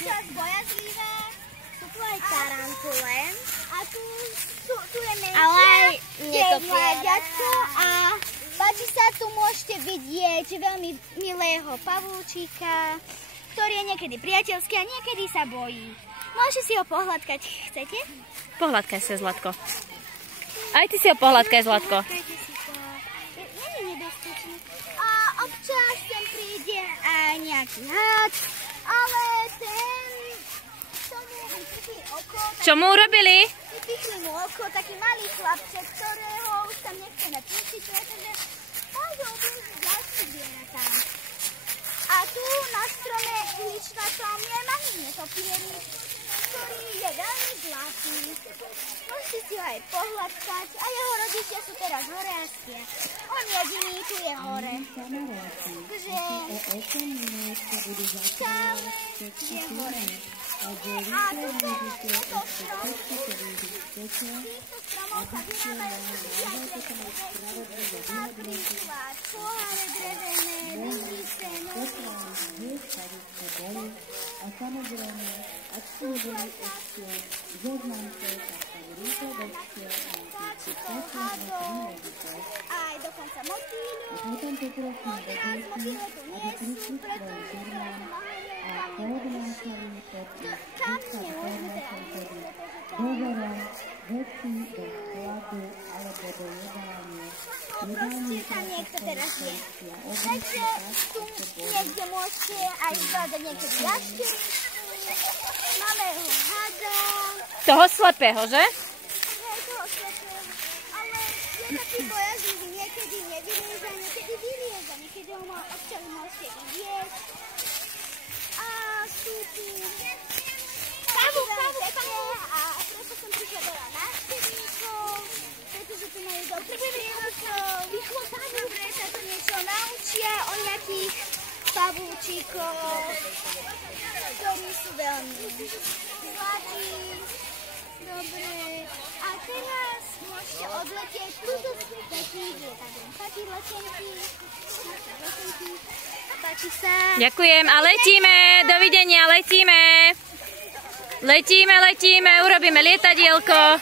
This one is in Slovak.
občas bojazlivé, sú tu aj tarantule. A tu je menšia, ale je mláďatko a páči sa, tu môžete vidieť veľmi milého pavúčika, ktorý je niekedy priateľský a niekedy sa bojí. Môžete si ho pohľadkať, chcete? Pohľadkaj sa, Zlatko. Aj ty si ho pohľadkaj, Zlatko. Nie je nebezpečný. A občas sem príde aj nejaký had, ale ten tomu vypichli oko. Čo mu urobili? Vypichli mu oko, taký malý chlapček, ktorého už tam nechceme pustiť, pretože môžu obližiť ďalšie zvieratá. A tu na strome ihličnatom je malý netopierik, ktorý je veľmi zlatý. Môžete si ho aj pohľadkať a jeho rodičia sú teraz hore a spia. On jediný tu je hore. Takže stále je hore. A túto stromku, týchto stromov sa vyrábajú napríklad poháre drevené, lyžice, nožnice. A samozrejme, ak ste neboli ešte zoznamce, tak tam rýchlodobste a aj dokonca motýľu. A potom poprosím vedúci, aby prišli k svojim firmám a koordinátori pod ich informáciou tedy dozorom veci do skladu alebo do jedálne. Proste tam niekto teraz je. Takže tu niekde môžete aj zbadať niekedy jašteričku. Máme ho hada. Toho slepého, že? Hej, toho slepého. Ale je taký bojazlivý, niekedy nevylieza, niekedy vylieza. Niekedy ho občas môžete vidieť. A sú tu kavu. A preto som prišla veľa návštevníkov, pretože tu majú dobrý prírodcov. Dobre sa tu niečo naučia o nejakých pavúčikov, ktorí sú veľmi zlatí. Dobre. A teraz môžete odletieť túto takých lietadlom. Páči letenky. Páči sa. Ďakujem a letíme. Dovidenia, letíme. Letíme, urobíme lietadielko.